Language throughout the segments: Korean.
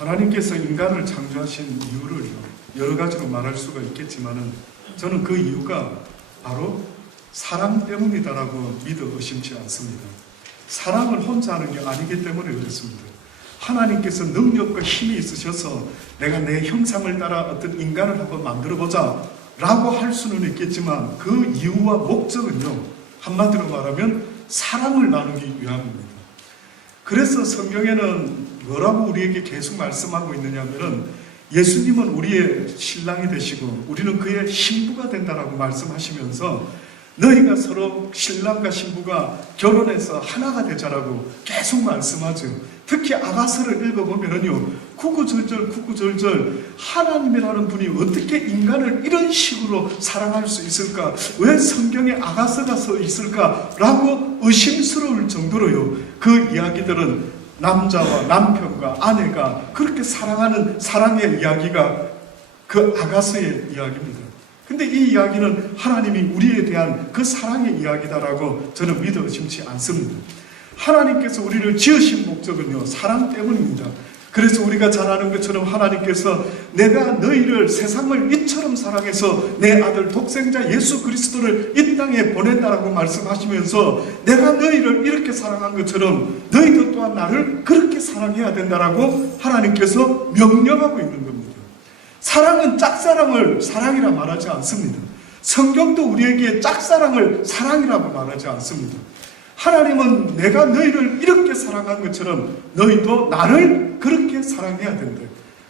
하나님께서 인간을 창조하신 이유를 여러 가지로 말할 수가 있겠지만은 저는 그 이유가 바로 사랑 때문이다라고 믿어 의심치 않습니다. 사랑을 혼자 하는 게 아니기 때문에 그렇습니다. 하나님께서 능력과 힘이 있으셔서 내가 내 형상을 따라 어떤 인간을 한번 만들어보자 라고 할 수는 있겠지만 그 이유와 목적은요, 한마디로 말하면 사랑을 나누기 위함입니다. 그래서 성경에는 뭐라고 우리에게 계속 말씀하고 있느냐면은 예수님은 우리의 신랑이 되시고 우리는 그의 신부가 된다라고 말씀하시면서 너희가 서로 신랑과 신부가 결혼해서 하나가 되자라고 계속 말씀하죠. 특히 아가서를 읽어보면요, 구구절절 하나님이라는 분이 어떻게 인간을 이런 식으로 사랑할 수 있을까? 왜 성경에 아가서가 써 있을까라고 의심스러울 정도로요, 그 이야기들은 남자와 남편과 아내가 그렇게 사랑하는 사랑의 이야기가 그 아가서의 이야기입니다. 근데 이 이야기는 하나님이 우리에 대한 그 사랑의 이야기다라고 저는 믿어 의심치 않습니다. 하나님께서 우리를 지으신 목적은요, 사랑 때문입니다. 그래서 우리가 잘 아는 것처럼 하나님께서 내가 너희를 세상을 이처럼 사랑해서 내 아들 독생자 예수 그리스도를 이 땅에 보낸다라고 말씀하시면서 내가 너희를 이렇게 사랑한 것처럼 너희도 또한 나를 그렇게 사랑해야 된다라고 하나님께서 명령하고 있는 겁니다. 사랑은 짝사랑을 사랑이라 말하지 않습니다. 성경도 우리에게 짝사랑을 사랑이라고 말하지 않습니다. 하나님은 내가 너희를 이렇게 사랑한 것처럼 너희도 나를 그렇게 사랑해야 된다.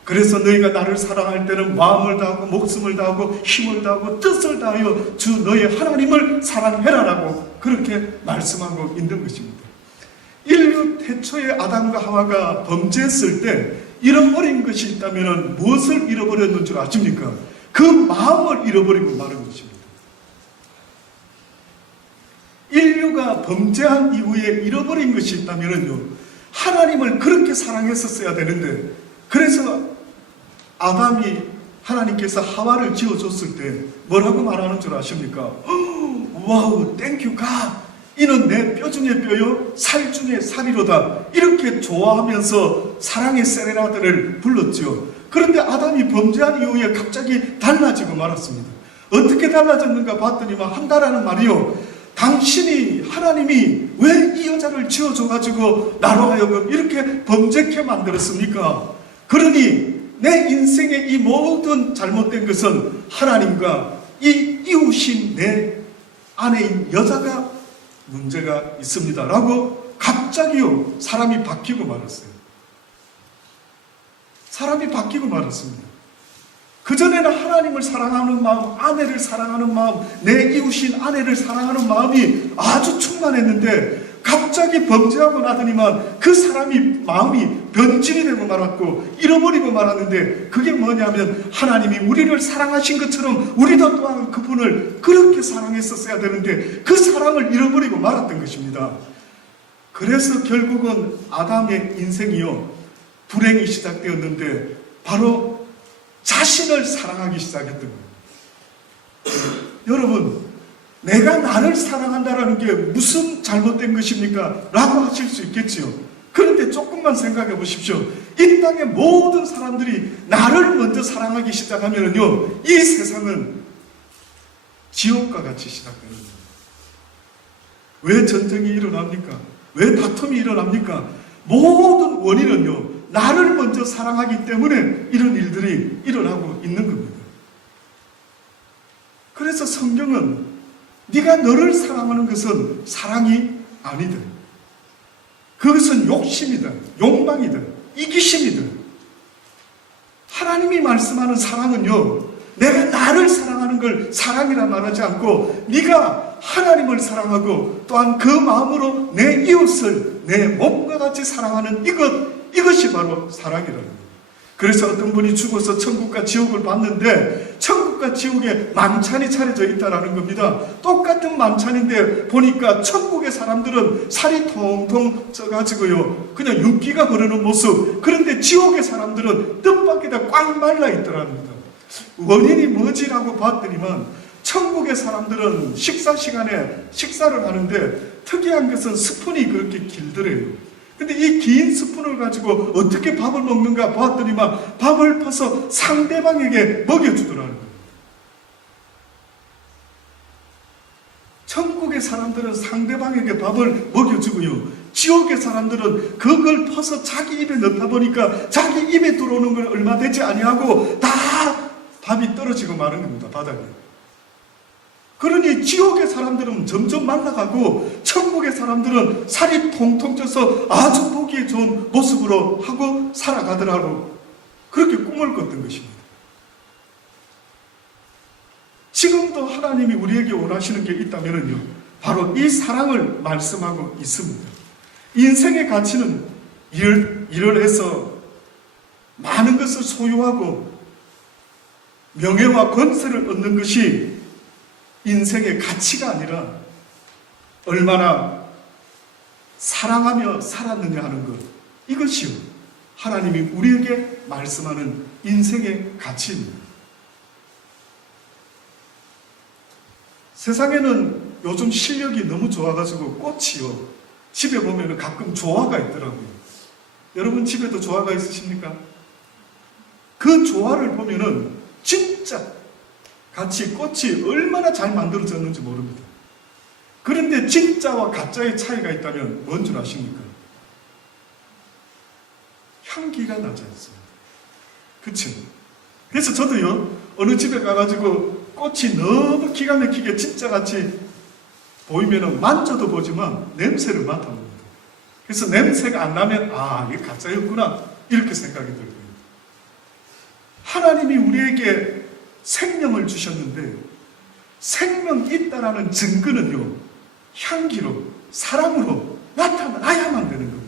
그래서 너희가 나를 사랑할 때는 마음을 다하고 목숨을 다하고 힘을 다하고 뜻을 다하여 주 너희 하나님을 사랑해라라고 그렇게 말씀하고 있는 것입니다. 인류 태초의 아담과 하와가 범죄했을 때 잃어버린 것이 있다면 무엇을 잃어버렸는 줄 아십니까? 그 마음을 잃어버리고 마는 것입니다. 인류가 범죄한 이후에 잃어버린 것이 있다면요, 하나님을 그렇게 사랑했었어야 되는데, 그래서 아담이 하나님께서 하와를 지어줬을 때 뭐라고 말하는 줄 아십니까? 와우, 땡큐 갓, 이는 내 뼈 중에 뼈요 살 중에 살이로다, 이렇게 좋아하면서 사랑의 세레나데를 불렀죠. 그런데 아담이 범죄한 이후에 갑자기 달라지고 말았습니다. 어떻게 달라졌는가 봤더니만 한다라는 말이요, 당신이 하나님이 왜 이 여자를 지어줘가지고 나로 하여금 이렇게 범죄케 만들었습니까? 그러니 내 인생의 이 모든 잘못된 것은 하나님과 이 이웃인 내 아내인 여자가 문제가 있습니다 라고 갑자기요, 사람이 바뀌고 말았어요. 사람이 바뀌고 말았습니다. 그전에는 하나님을 사랑하는 마음, 아내를 사랑하는 마음, 내 이웃인 아내를 사랑하는 마음이 아주 충만했는데 갑자기 범죄하고 나더니만 그 사람이 마음이 변질이 되고 말았고 잃어버리고 말았는데, 그게 뭐냐면 하나님이 우리를 사랑하신 것처럼 우리도 또한 그분을 그렇게 사랑했었어야 되는데 그 사랑을 잃어버리고 말았던 것입니다. 그래서 결국은 아담의 인생이요, 불행이 시작되었는데 바로 자신을 사랑하기 시작했던 거예요. 여러분, 내가 나를 사랑한다는 게 무슨 잘못된 것입니까? 라고 하실 수 있겠지요. 그런데 조금만 생각해 보십시오. 이 땅의 모든 사람들이 나를 먼저 사랑하기 시작하면요, 이 세상은 지옥과 같이 시작되는 거예요. 왜 전쟁이 일어납니까? 왜 다툼이 일어납니까? 모든 원인은요, 나를 먼저 사랑하기 때문에 이런 일들이 일어나고 있는 겁니다. 그래서 성경은 네가 너를 사랑하는 것은 사랑이 아니다, 그것은 욕심이다, 욕망이다, 이기심이다. 하나님이 말씀하는 사랑은요, 내가 나를 사랑하는 걸 사랑이라 말하지 않고 네가 하나님을 사랑하고 또한 그 마음으로 내 이웃을 내 몸과 같이 사랑하는 이것이 바로 사랑이라는 거예요. 그래서 어떤 분이 죽어서 천국과 지옥을 봤는데 천국과 지옥에 만찬이 차려져 있다는 겁니다. 똑같은 만찬인데 보니까 천국의 사람들은 살이 통통 쪄가지고요, 그냥 윤기가 흐르는 모습. 그런데 지옥의 사람들은 뜻밖에다 꽉 말라 있더라는 겁니다. 원인이 뭐지라고 봤더니만 천국의 사람들은 식사 시간에 식사를 하는데 특이한 것은 스푼이 그렇게 길더래요. 근데 이 긴 스푼을 가지고 어떻게 밥을 먹는가 보았더니만 밥을 퍼서 상대방에게 먹여주더라는 거예요. 천국의 사람들은 상대방에게 밥을 먹여주고요. 지옥의 사람들은 그걸 퍼서 자기 입에 넣다 보니까 자기 입에 들어오는 걸 얼마 되지 아니하고 다 밥이 떨어지고 마는 겁니다. 바닥에. 그러니 지옥의 사람들은 점점 말라가고 천국의 사람들은 살이 통통 쪄서 아주 보기에 좋은 모습으로 하고 살아가더라고. 그렇게 꿈을 꿨던 것입니다. 지금도 하나님이 우리에게 원하시는 게 있다면요, 바로 이 사랑을 말씀하고 있습니다. 인생의 가치는 일을 해서 많은 것을 소유하고 명예와 권세를 얻는 것이 인생의 가치가 아니라 얼마나 사랑하며 살았느냐 하는 것, 이것이요 하나님이 우리에게 말씀하는 인생의 가치입니다. 세상에는 요즘 실력이 너무 좋아가지고 꽃이요, 집에 보면 가끔 조화가 있더라고요. 여러분 집에도 조화가 있으십니까? 그 조화를 보면은 진짜 같이 꽃이 얼마나 잘 만들어졌는지 모릅니다. 그런데 진짜와 가짜의 차이가 있다면 뭔 줄 아십니까? 향기가 나지 않습니다. 그쵸? 그래서 저도요, 어느 집에 가가지고 꽃이 너무 기가 막히게 진짜같이 보이면 만져도 보지만 냄새를 맡아봅니다. 그래서 냄새가 안 나면 아, 이게 가짜였구나 이렇게 생각이 들고요. 하나님이 우리에게 생명을 주셨는데 생명 있다라는 증거는요, 향기로, 사랑으로 나타나야만 되는 겁니다.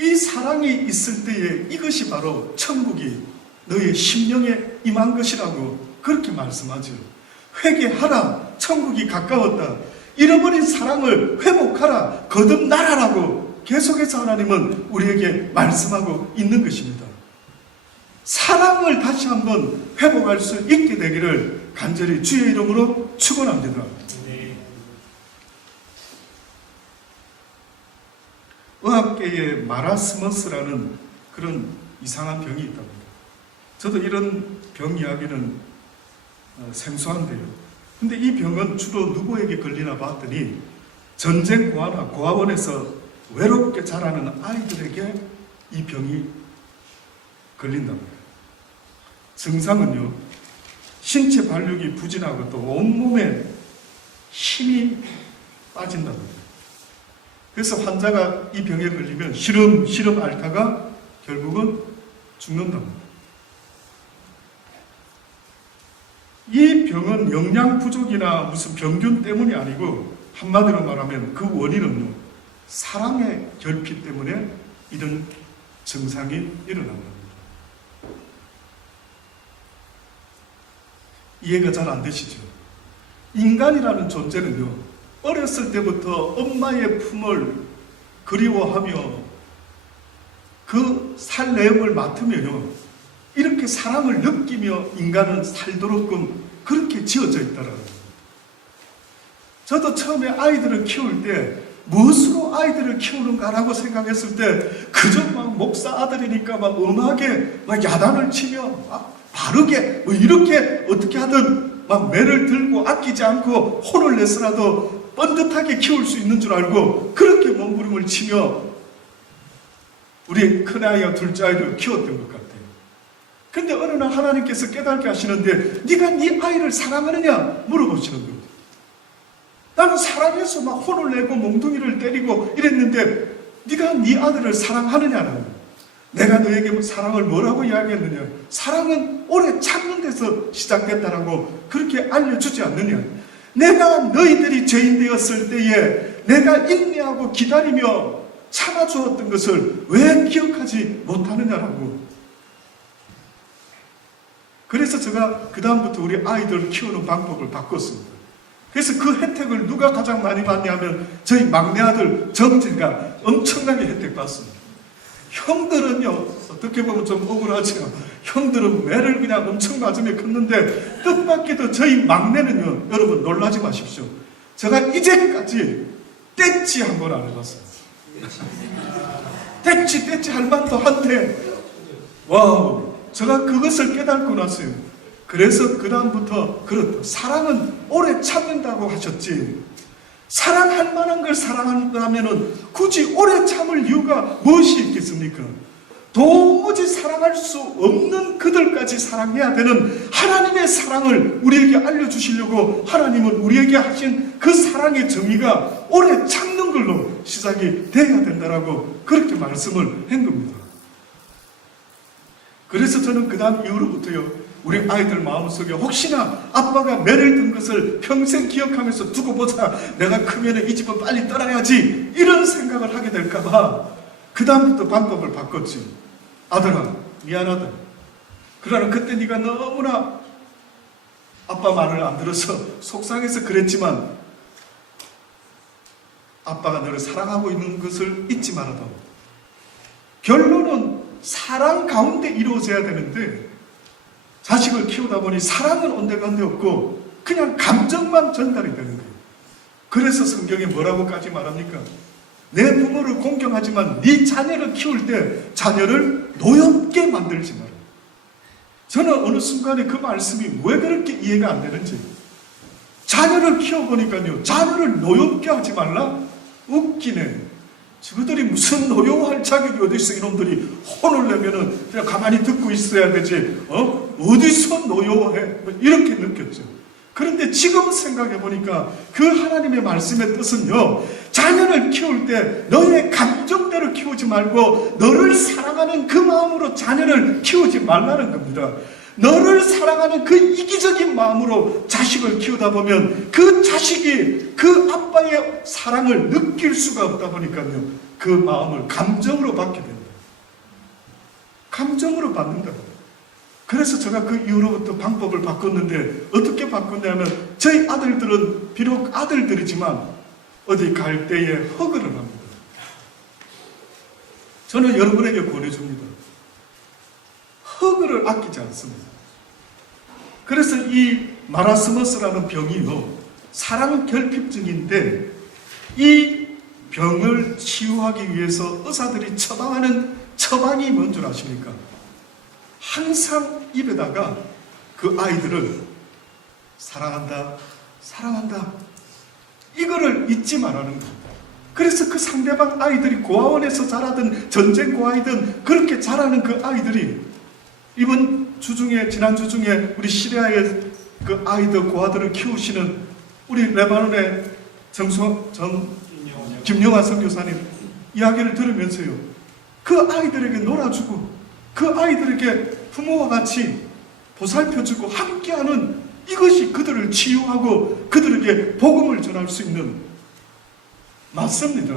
이 사랑이 있을 때에 이것이 바로 천국이 너의 심령에 임한 것이라고 그렇게 말씀하죠. 회개하라, 천국이 가까웠다. 잃어버린 사랑을 회복하라, 거듭나라라고 계속해서 하나님은 우리에게 말씀하고 있는 것입니다. 사랑을 다시 한번 회복할 수 있게 되기를 간절히 주의 이름으로 축원합니다. 의학계에 마라스머스라는 그런 이상한 병이 있답니다. 저도 이런 병 이야기는 생소한데요. 근데 이 병은 주로 누구에게 걸리나 봤더니 전쟁 고아나 고아원에서 외롭게 자라는 아이들에게 이 병이 걸린답니다. 증상은요, 신체 발육이 부진하고 또 온몸에 힘이 빠진답니다. 그래서 환자가 이 병에 걸리면 시름시름 앓다가 결국은 죽는답니다. 이 병은 영양 부족이나 무슨 병균 때문이 아니고 한마디로 말하면 그 원인은 사랑의 결핍 때문에 이런 증상이 일어난답니다. 이해가 잘 안 되시죠? 인간이라는 존재는요, 어렸을 때부터 엄마의 품을 그리워하며 그 살 내음을 맡으면요, 이렇게 사랑을 느끼며 인간은 살도록끔 그렇게 지어져 있더라고요. 저도 처음에 아이들을 키울 때 무엇으로 아이들을 키우는가라고 생각했을 때 그저 막 목사 아들이니까 막 엄하게 막 야단을 치며 막 바르게 뭐 이렇게 어떻게 하든 막 매를 들고 아끼지 않고 혼을 내서라도 뻔듯하게 키울 수 있는 줄 알고 그렇게 몸부림을 치며 우리 큰아이와 둘째 아이를 키웠던 것 같아요. 근데 어느 날 하나님께서 깨닫게 하시는데 네가 네 아이를 사랑하느냐 물어보시는 거예요. 나는 사랑해서 막 혼을 내고 몽둥이를 때리고 이랬는데 네가 네 아들을 사랑하느냐는 거예요. 내가 너에게 사랑을 뭐라고 이야기했느냐? 사랑은 오래 참는 데서 시작됐다라고 그렇게 알려주지 않느냐? 내가 너희들이 죄인 되었을 때에 내가 인내하고 기다리며 참아주었던 것을 왜 기억하지 못하느냐라고. 그래서 제가 그 다음부터 우리 아이들을 키우는 방법을 바꿨습니다. 그래서 그 혜택을 누가 가장 많이 받냐면 저희 막내 아들 정재가 엄청나게 혜택 받습니다. 형들은요, 어떻게 보면 좀 억울하지만 형들은 매를 그냥 엄청 맞으며 컸는데 뜻밖에도 저희 막내는요, 여러분 놀라지 마십시오. 제가 이제까지 떼치 한 번 안 해봤어요. 떼치 할 만도 한데, 와우, 제가 그것을 깨닫고 났어요. 그래서 그 다음부터 그렇다. 사랑은 오래 참는다고 하셨지. 사랑할 만한 걸 사랑한다면은 굳이 오래 참을 이유가 무엇이 있겠습니까? 도무지 사랑할 수 없는 그들까지 사랑해야 되는 하나님의 사랑을 우리에게 알려주시려고 하나님은 우리에게 하신 그 사랑의 정의가 오래 참는 걸로 시작이 되어야 된다라고 그렇게 말씀을 한 겁니다. 그래서 저는 그 다음 이후로부터요, 우리 아이들 마음속에 혹시나 아빠가 매를 든 것을 평생 기억하면서 두고 보자, 내가 크면 이 집은 빨리 떠나야지, 이런 생각을 하게 될까봐 그 다음부터 방법을 바꿨지. 아들아, 미안하다. 그러나 그때 네가 너무나 아빠 말을 안 들어서 속상해서 그랬지만 아빠가 너를 사랑하고 있는 것을 잊지 말아다. 결론은 사랑 가운데 이루어져야 되는데 자식을 키우다 보니 사랑은 온데간데 없고 그냥 감정만 전달이 되는 거예요. 그래서 성경에 뭐라고까지 말합니까? 내 부모를 공경하지만 네 자녀를 키울 때 자녀를 노엽게 만들지 마라. 저는 어느 순간에 그 말씀이 왜 그렇게 이해가 안 되는지, 자녀를 키워보니까요, 자녀를 노엽게 하지 말라? 웃기네. 저들이 무슨 노여워할 자격이 어디 있어. 이놈들이 혼을 내면은 그냥 가만히 듣고 있어야 되지. 어디서 노여워해? 이렇게 느꼈죠. 그런데 지금 생각해 보니까 그 하나님의 말씀의 뜻은요, 자녀를 키울 때 너의 감정대로 키우지 말고 너를 사랑하는 그 마음으로 자녀를 키우지 말라는 겁니다. 너를 사랑하는 그 이기적인 마음으로 자식을 키우다 보면 그 자식이 그 아빠의 사랑을 느낄 수가 없다 보니까요, 그 마음을 감정으로 받게 된다. 감정으로 받는다. 그래서 제가 그 이후로부터 방법을 바꿨는데, 어떻게 바꿨냐면, 저희 아들들은 비록 아들들이지만 어디 갈 때에 허그를 합니다. 저는 여러분에게 권해줍니다. 허그를 아끼지 않습니다. 그래서 이 마라스머스라는 병이요, 사랑 결핍증인데, 이 병을 치유하기 위해서 의사들이 처방하는 처방이 뭔 줄 아십니까? 항상 입에다가 그 아이들을 사랑한다, 사랑한다, 이거를 잊지 말라는 겁니다. 그래서 그 상대방 아이들이 고아원에서 자라든 전쟁 고아이든 그렇게 자라는 그 아이들이, 이번 주중에, 지난주 중에 우리 시리아의 그 아이들, 고아들을 키우시는 우리 레바논의 김용환 선교사님 이야기를 들으면서요, 그 아이들에게 놀아주고 그 아이들에게 부모와 같이 보살펴주고 함께하는, 이것이 그들을 치유하고 그들에게 복음을 전할 수 있는, 맞습니다.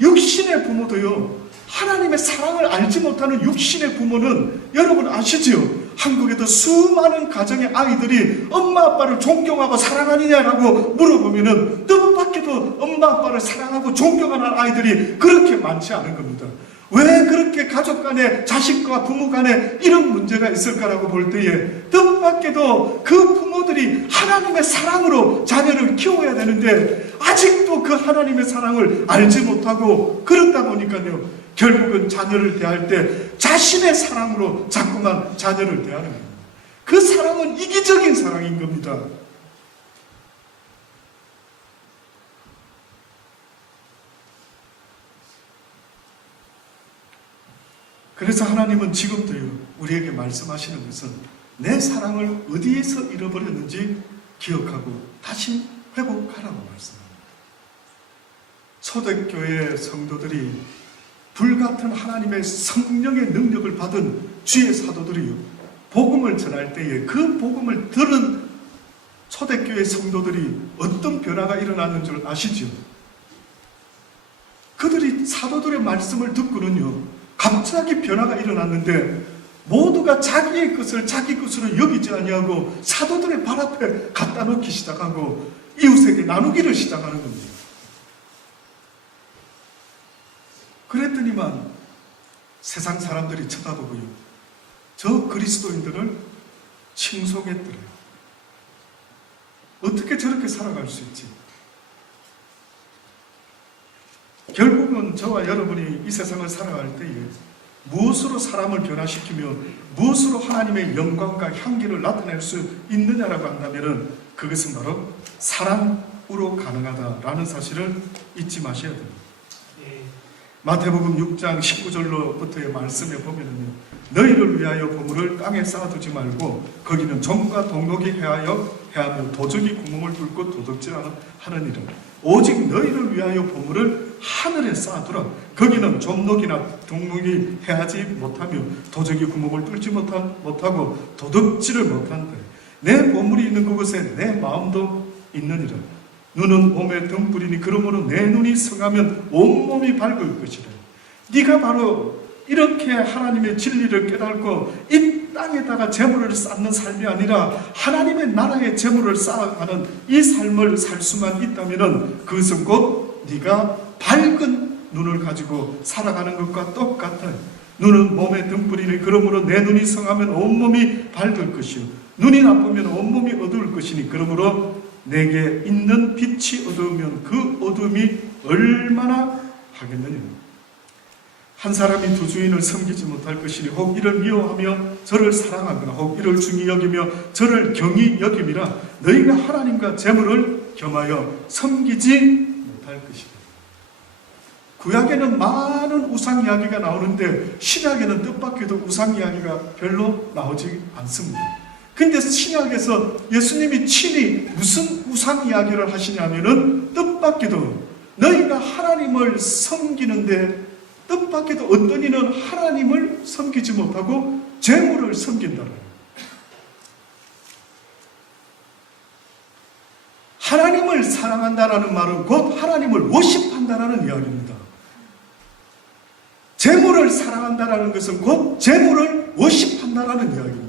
육신의 부모도요, 하나님의 사랑을 알지 못하는 육신의 부모는 여러분 아시지요? 한국에도 수많은 가정의 아이들이 엄마 아빠를 존경하고 사랑하느냐라고 물어보면은 뜻밖에도 엄마 아빠를 사랑하고 존경하는 아이들이 그렇게 많지 않은 겁니다. 왜 그렇게 가족 간에, 자식과 부모 간에 이런 문제가 있을까라고 볼 때에, 뜻밖에도 그 부모들이 하나님의 사랑으로 자녀를 키워야 되는데 아직도 그 하나님의 사랑을 알지 못하고, 그렇다 보니까요, 결국은 자녀를 대할 때 자신의 사랑으로 자꾸만 자녀를 대하는 겁니다. 그 사랑은 이기적인 사랑인 겁니다. 그래서 하나님은 지금도요, 우리에게 말씀하시는 것은 내 사랑을 어디에서 잃어버렸는지 기억하고 다시 회복하라고 말씀합니다. 초대교회 성도들이, 불같은 하나님의 성령의 능력을 받은 주의 사도들이요, 복음을 전할 때에 그 복음을 들은 초대교회 성도들이 어떤 변화가 일어나는 줄 아시죠? 그들이 사도들의 말씀을 듣고는요, 갑자기 변화가 일어났는데 모두가 자기의 것을 자기 것으로 여기지 아니하고 사도들의 발 앞에 갖다 놓기 시작하고 이웃에게 나누기를 시작하는 겁니다. 그랬더니만 세상 사람들이 쳐다보고요, 저 그리스도인들을 칭송했더래요. 어떻게 저렇게 살아갈 수 있지? 결국은 저와 여러분이 이 세상을 살아갈 때에 무엇으로 사람을 변화시키며 무엇으로 하나님의 영광과 향기를 나타낼 수 있느냐라고 한다면 그것은 바로 사랑으로 가능하다라는 사실을 잊지 마셔야 됩니다. 마태복음 6장 19절로부터의 말씀에 보면은요, 너희를 위하여 보물을 땅에 쌓아두지 말고 거기는 점과 동록이 해하며 도적이 구멍을 뚫고 도둑질하느니라. 오직 너희를 위하여 보물을 하늘에 쌓아두라. 거기는 점록이나 동록이 해하지 못하며 도적이 구멍을 뚫지 못하고 도둑질을 못한다. 내 보물이 있는 그곳에 내 마음도 있느니라. 눈은 몸의 등불이니 그러므로 내 눈이 성하면 온몸이 밝을 것이라. 네가 바로 이렇게 하나님의 진리를 깨닫고 이 땅에다가 재물을 쌓는 삶이 아니라 하나님의 나라의 재물을 쌓아가는 이 삶을 살 수만 있다면 그것은 곧 네가 밝은 눈을 가지고 살아가는 것과 똑같아요. 눈은 몸의 등불이니 그러므로 내 눈이 성하면 온몸이 밝을 것이요 눈이 나쁘면 온몸이 어두울 것이니 그러므로 내게 있는 빛이 어두우면 그 어둠이 얼마나 하겠느냐. 한 사람이 두 주인을 섬기지 못할 것이니 혹 이를 미워하며 저를 사랑하거나 혹 이를 중히 여기며 저를 경히 여김이라. 너희가 하나님과 재물을 겸하여 섬기지 못할 것이다. 구약에는 많은 우상 이야기가 나오는데 신약에는 뜻밖에도 우상 이야기가 별로 나오지 않습니다. 근데 신약에서 예수님이 친히 무슨 우상 이야기를 하시냐면은 뜻밖에도 너희가 하나님을 섬기는데 뜻밖에도 어떤 이는 하나님을 섬기지 못하고 재물을 섬긴다는 거예요. 하나님을 사랑한다라는 말은 곧 하나님을 워십한다라는 이야기입니다. 재물을 사랑한다라는 것은 곧 재물을 워십한다라는 이야기입니다.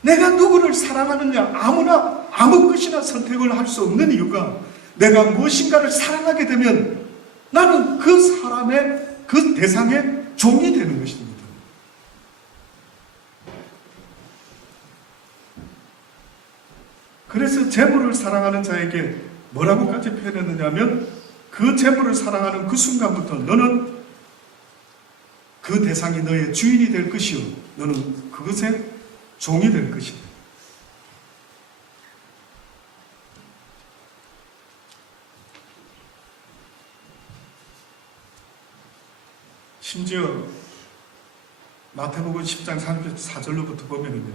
내가 누구를 사랑하느냐 아무나 아무 것이나 선택을 할 수 없는 이유가 내가 무엇인가를 사랑하게 되면 나는 그 사람의 그 대상의 종이 되는 것입니다. 그래서 재물을 사랑하는 자에게 뭐라고까지 표현했느냐면 그 재물을 사랑하는 그 순간부터 너는 그 대상이 너의 주인이 될 것이요 너는 그것의 종이 될 것이다. 심지어 마태복음 10장 34절로부터 보면은요,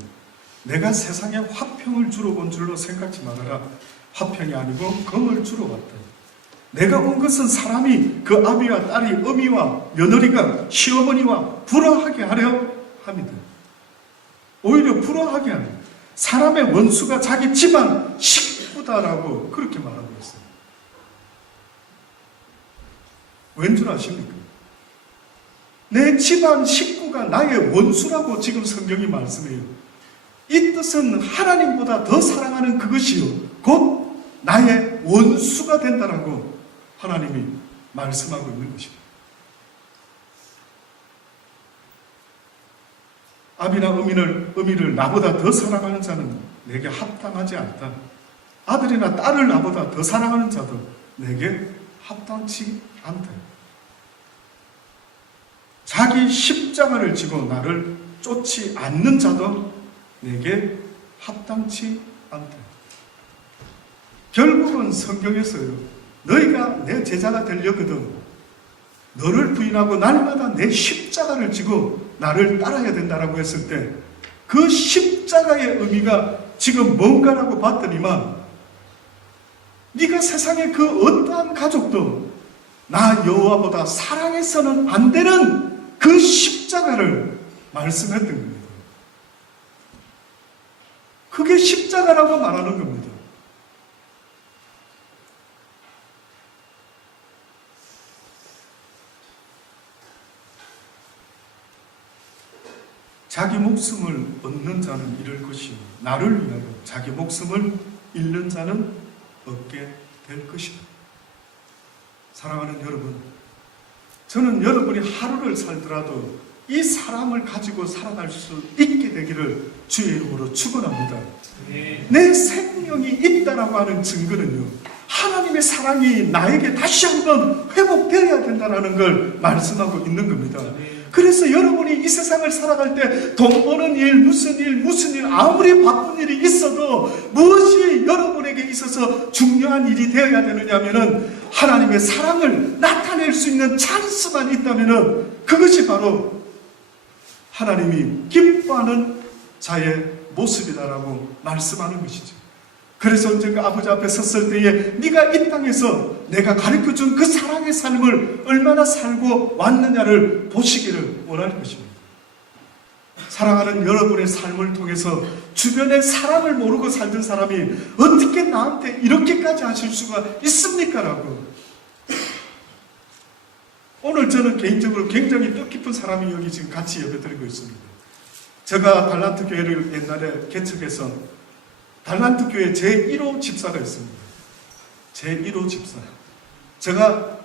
내가 세상에 화평을 주러 온 줄로 생각지 말아라. 화평이 아니고 검을 주러 왔다. 내가 온 것은 사람이 그 아비와 딸이 어미와 며느리가 시어머니와 불화하게 하려 합니다. 오히려 불화하게 하는 사람의 원수가 자기 집안 식구다라고 그렇게 말하고 있어요. 왠 줄 아십니까? 내 집안 식구가 나의 원수라고 지금 성경이 말씀해요. 이 뜻은 하나님보다 더 사랑하는 그것이요 곧 나의 원수가 된다라고 하나님이 말씀하고 있는 것입니다. 아비나 어미를 나보다 더 사랑하는 자는 내게 합당하지 않다. 아들이나 딸을 나보다 더 사랑하는 자도 내게 합당치 않다. 자기 십자가를 지고 나를 쫓지 않는 자도 내게 합당치 않다. 결국은 성경에서요, 너희가 내 제자가 되려거든 너를 부인하고 날마다 내 십자가를 지고 나를 따라야 된다라고 했을 때 그 십자가의 의미가 지금 뭔가라고 봤더니만 네가 세상의 그 어떠한 가족도 나 여호와보다 사랑해서는 안 되는 그 십자가를 말씀했던 겁니다. 그게 십자가라고 말하는 겁니다. 자기 목숨을 얻는 자는 잃을 것이요 나를 위하여 자기 목숨을 잃는 자는 얻게 될 것이다. 사랑하는 여러분, 저는 여러분이 하루를 살더라도 이 사랑을 가지고 살아갈 수 있게 되기를 주의 이름으로 축원합니다. 내 생명이 있다라고 하는 증거는요, 하나님의 사랑이 나에게 다시 한번 회복되어야 된다는 걸 말씀하고 있는 겁니다. 그래서 여러분이 이 세상을 살아갈 때 돈 버는 일, 무슨 일, 아무리 바쁜 일이 있어도 무엇이 여러분에게 있어서 중요한 일이 되어야 되느냐 하면은 하나님의 사랑을 나타낼 수 있는 찬스만 있다면은 그것이 바로 하나님이 기뻐하는 자의 모습이다라고 말씀하는 것이죠. 그래서 언젠가 아버지 앞에 섰을 때에 네가 이 땅에서 내가 가르쳐준 그 사랑의 삶을 얼마나 살고 왔느냐를 보시기를 원하는 것입니다. 사랑하는 여러분의 삶을 통해서 주변에 사랑을 모르고 살던 사람이 어떻게 나한테 이렇게까지 하실 수가 있습니까? 라고. 오늘 저는 개인적으로 굉장히 뜻깊은 사람이 여기 지금 같이 예배드리고 있습니다. 제가 달란트 교회를 옛날에 개척해서 달란트 교회 제1호 집사가 있습니다. 제1호 집사. 제가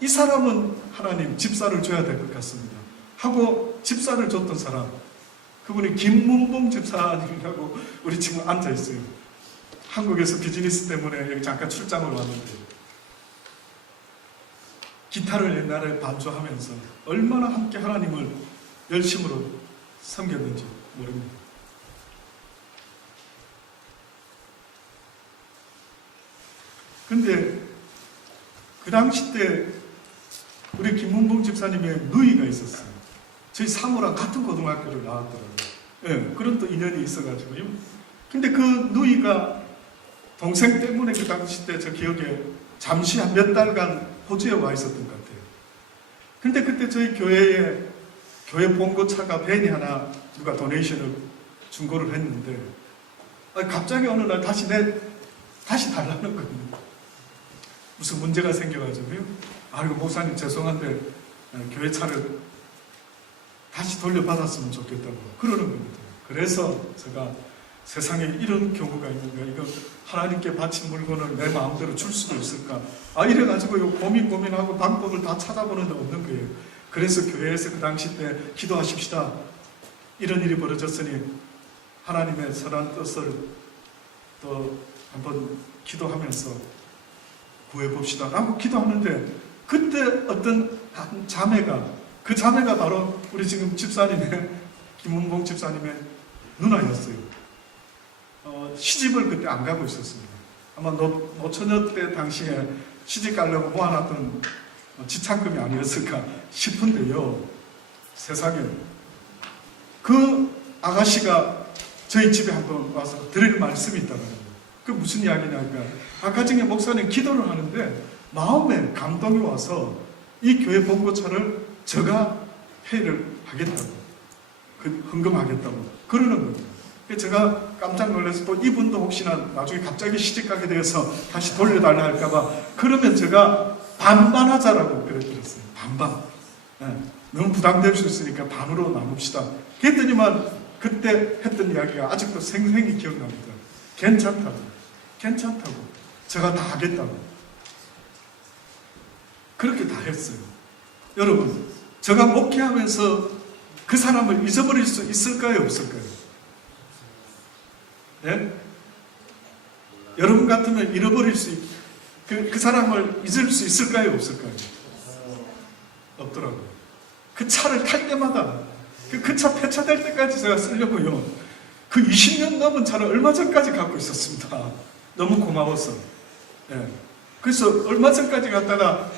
이 사람은 하나님 집사를 줘야 될 것 같습니다 하고 집사를 줬던 사람, 그분이 김문봉 집사님이라고 우리 지금 앉아 있어요. 한국에서 비즈니스 때문에 여기 잠깐 출장을 왔는데 기타를 옛날에 반주하면서 얼마나 함께 하나님을 열심으로 섬겼는지 모릅니다. 근데 그 당시 때 우리 김문봉 집사님의 누이가 있었어요. 저희 사모랑 같은 고등학교를 나왔더라고요. 예, 그런 또 인연이 있어가지고요. 근데 그 누이가 동생 때문에 그 당시 때 저 기억에 잠시 한 몇 달간 호주에 와 있었던 것 같아요. 근데 그때 저희 교회 봉고차가 벤이 하나 누가 도네이션을 중고를 했는데 갑자기 어느 날 다시 달라는 겁니다. 무슨 문제가 생겨가지고요. 아이고 목사님 죄송한데 교회 차를 다시 돌려받았으면 좋겠다고 그러는 겁니다. 그래서 제가 세상에 이런 경우가 있는가, 이거 하나님께 바친 물건을 내 마음대로 줄 수도 있을까, 이래가지고 고민하고 방법을 다 찾아보는데 없는 거예요. 그래서 교회에서 그 당시 때 기도하십시다, 이런 일이 벌어졌으니 하나님의 선한 뜻을 또 한번 기도하면서 구해봅시다 라고 기도하는데, 그때 어떤 한 자매가, 그 자매가 바로 우리 지금 집사님의 김문봉 집사님의 누나였어요. 시집을 그때 안 가고 있었습니다. 아마 노처녀 때 당시에 시집 가려고 모아놨던 지참금이 아니었을까 싶은데요. 세상에 그 아가씨가 저희 집에 한번 와서 드릴 말씀이 있다는 거예요. 그 무슨 이야기냐니까, 아까 전에 목사님 기도를 하는데 마음에 감동이 와서 이 교회 봉고차를 제가 회의를 하겠다고, 헌금하겠다고 그러는 겁니다. 제가 깜짝 놀라서 또 이분도 혹시나 나중에 갑자기 시집가게 되어서 다시 돌려달라 할까봐, 그러면 제가 반반하자라고 그랬어요. 반반. 네. 너무 부담될 수 있으니까 반으로 나눕시다. 그랬더니만 그때 했던 이야기가 아직도 생생히 기억납니다. 괜찮다고. 제가 다 하겠다고. 그렇게 다 했어요. 여러분, 제가 목회하면서 그 사람을 잊어버릴 수 있을까요, 없을까요? 네? 여러분 같으면 잃어버릴 그 사람을 잊을 수 있을까요, 없을까요? 없더라고요. 그 차를 탈 때마다 그 차 폐차될 때까지 제가 쓰려고요. 그 20년 넘은 차를 얼마 전까지 갖고 있었습니다. 너무 고마워서. 네. 그래서 얼마 전까지 갔다가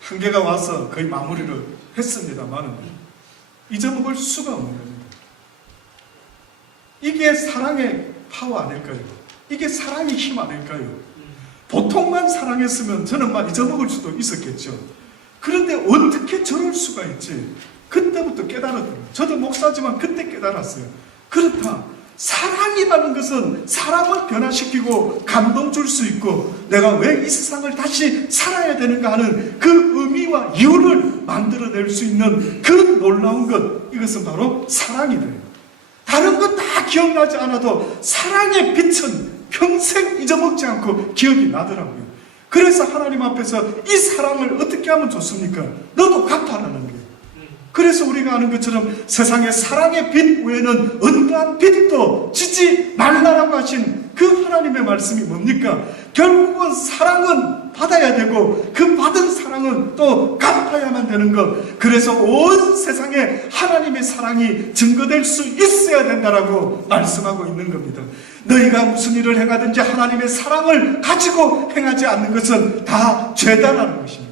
한계가 와서 거의 마무리를 했습니다만 잊어먹을 수가 없는 겁니다. 이게 사랑의 파워 아닐까요? 이게 사랑의 힘 아닐까요? 보통만 사랑했으면 저는 막 잊어먹을 수도 있었겠죠. 그런데 어떻게 저럴 수가 있지? 그때부터 깨달았더라고요. 저도 목사지만 그때 깨달았어요. 그렇다. 사랑이라는 것은 사람을 변화시키고 감동 줄 수 있고, 내가 왜 이 세상을 다시 살아야 되는가 하는 그 의미와 이유를 만들어낼 수 있는 그 놀라운 것, 이것은 바로 사랑이 돼요. 다른 건 다 기억나지 않아도 사랑의 빛은 평생 잊어먹지 않고 기억이 나더라고요. 그래서 하나님 앞에서 이 사랑을 어떻게 하면 좋습니까? 너도 갚아라는 거예요. 그래서 우리가 아는 것처럼 세상의 사랑의 빛 외에는 어떠한 빛도 지지 말라라고 하신 그 하나님의 말씀이 뭡니까? 결국은 사랑은 받아야 되고 그 받은 사랑은 또 갚아야만 되는 것. 그래서 온 세상에 하나님의 사랑이 증거될 수 있어야 된다라고 말씀하고 있는 겁니다. 너희가 무슨 일을 행하든지 하나님의 사랑을 가지고 행하지 않는 것은 다 죄다라는 것입니다.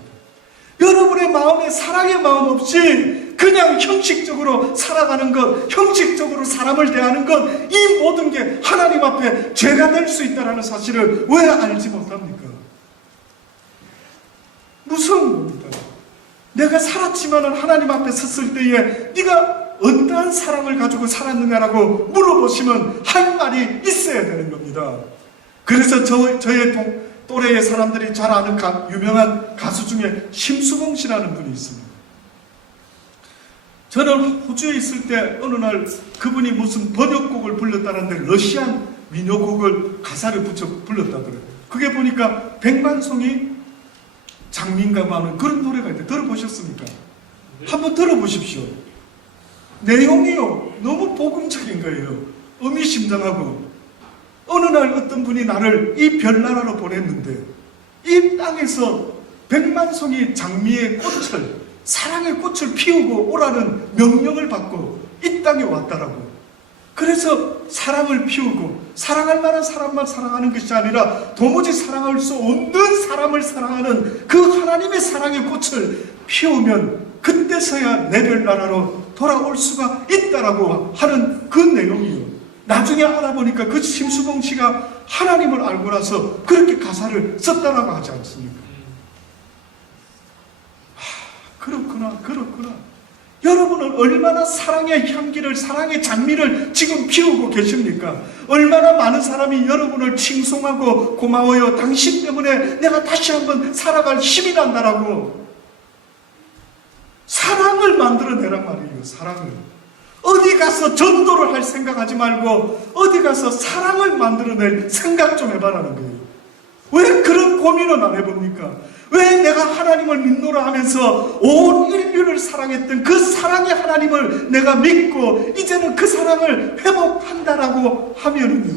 여러분의 마음에 사랑의 마음 없이 그냥 형식적으로 살아가는 것, 형식적으로 사람을 대하는 것, 이 모든 게 하나님 앞에 죄가 될 수 있다는 사실을 왜 알지 못합니까? 무서운 겁니다. 내가 살았지만 하나님 앞에 섰을 때에 네가 어떠한 사랑을 가지고 살았느냐라고 물어보시면 할 말이 있어야 되는 겁니다. 그래서 저의 또래의 사람들이 잘 아는 유명한 가수 중에 심수봉 씨라는 분이 있습니다. 저는 호주에 있을 때 어느 날 그분이 무슨 번역곡을 불렀다는데 러시안 민요곡을 가사를 붙여 불렀다더래요. 그게 보니까 백만송이 장민가고 하는 그런 노래가 있는데 들어보셨습니까? 한번 들어보십시오. 내용이요 너무 복음적인 거예요. 의미심장하고. 어느 날 어떤 분이 나를 이 별나라로 보냈는데 이 땅에서 백만송이 장미의 꽃을, 사랑의 꽃을 피우고 오라는 명령을 받고 이 땅에 왔다라고. 그래서 사랑을 피우고 사랑할 만한 사람만 사랑하는 것이 아니라 도무지 사랑할 수 없는 사람을 사랑하는 그 하나님의 사랑의 꽃을 피우면 그때서야 내 별나라로 돌아올 수가 있다라고 하는 그 내용이요. 나중에 알아보니까 그 심수봉 씨가 하나님을 알고 나서 그렇게 가사를 썼다라고 하지 않습니까? 그렇구나. 여러분은 얼마나 사랑의 향기를, 사랑의 장미를 지금 피우고 계십니까? 얼마나 많은 사람이 여러분을 칭송하고 고마워요. 당신 때문에 내가 다시 한번 살아갈 힘이 난다라고. 사랑을 만들어내란 말이에요. 사랑을. 어디 가서 전도를 할 생각하지 말고 어디 가서 사랑을 만들어낼 생각 좀 해봐라는 거예요. 왜 그런 고민은 안 해봅니까? 왜 내가 하나님을 믿노라 하면서 온 인류를 사랑했던 그 사랑의 하나님을 내가 믿고 이제는 그 사랑을 회복한다라고 하면은요,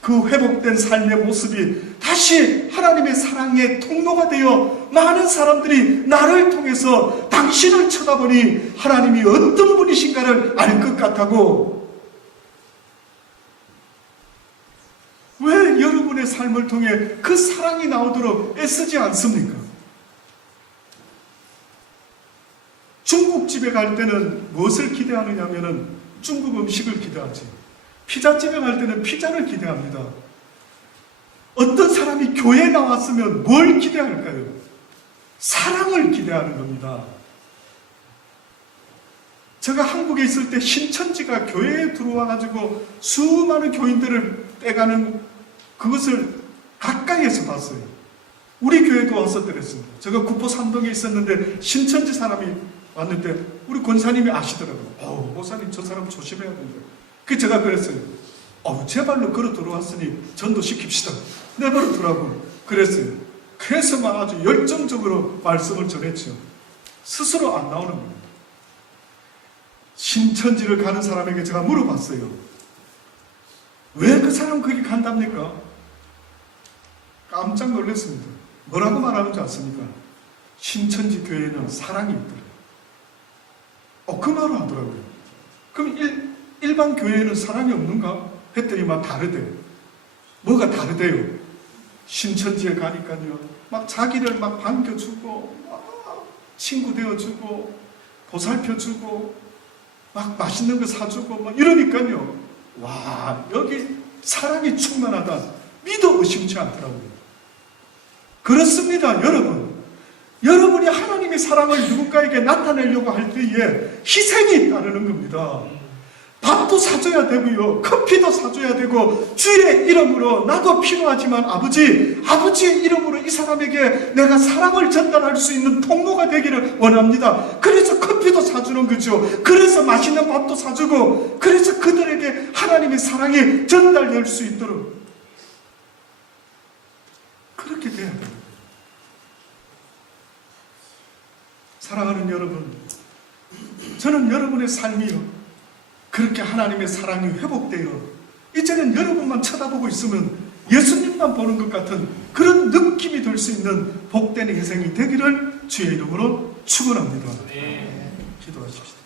그 회복된 삶의 모습이 다시 하나님의 사랑의 통로가 되어 많은 사람들이 나를 통해서 당신을 쳐다보니 하나님이 어떤 분이신가를 알 것 같다고. 왜 여러분의 삶을 통해 그 사랑이 나오도록 애쓰지 않습니까? 중국집에 갈 때는 무엇을 기대하느냐 하면은 중국 음식을 기대하지. 피자집에 갈 때는 피자를 기대합니다. 어떤 사람이 교회에 나왔으면 뭘 기대할까요? 사랑을 기대하는 겁니다. 제가 한국에 있을 때 신천지가 교회에 들어와가지고 수많은 교인들을 빼가는 그것을 가까이에서 봤어요. 우리 교회도 왔었더랬습니다. 제가 구포 산동에 있었는데 신천지 사람이 왔는데 우리 권사님이 아시더라고요. 목사님 저 사람 조심해야 된다. 그 제가 그랬어요. 제 발로 걸어 들어왔으니 전도 시킵시다. 내버려 두라고 그랬어요. 그래서 막 아주 열정적으로 말씀을 전했죠. 스스로 안 나오는 겁니다. 신천지를 가는 사람에게 제가 물어봤어요. 왜 그 사람 거기 간답니까? 깜짝 놀랐습니다. 뭐라고 말하는 줄 아십니까? 신천지 교회에는 사랑이 있더래요. 그 말을 하더라고요. 그럼 일반 교회에는 사랑이 없는가? 했더니 막 다르대요. 뭐가 다르대요? 신천지에 가니까요, 막 자기를 막 반겨주고, 막 친구 되어주고, 보살펴주고, 막 맛있는 거 사주고, 막 이러니까요, 와, 여기 사랑이 충만하다. 믿어 의심치 않더라고요. 그렇습니다, 여러분. 여러분이 하나님의 사랑을 누군가에게 나타내려고 할 때에 희생이 따르는 겁니다. 밥도 사줘야 되고요, 커피도 사줘야 되고, 주의 이름으로 나도 필요하지만 아버지의 이름으로 이 사람에게 내가 사랑을 전달할 수 있는 통로가 되기를 원합니다. 그래서 커피도 사주는 거죠. 그래서 맛있는 밥도 사주고, 그래서 그들에게 하나님의 사랑이 전달될 수 있도록 그렇게 돼야 됩니다. 사랑하는 여러분, 저는 여러분의 삶이요, 그렇게 하나님의 사랑이 회복되어 이제는 여러분만 쳐다보고 있으면 예수님만 보는 것 같은 그런 느낌이 들 수 있는 복된 인생이 되기를 주의 이름으로 축원합니다. 기도하십시다.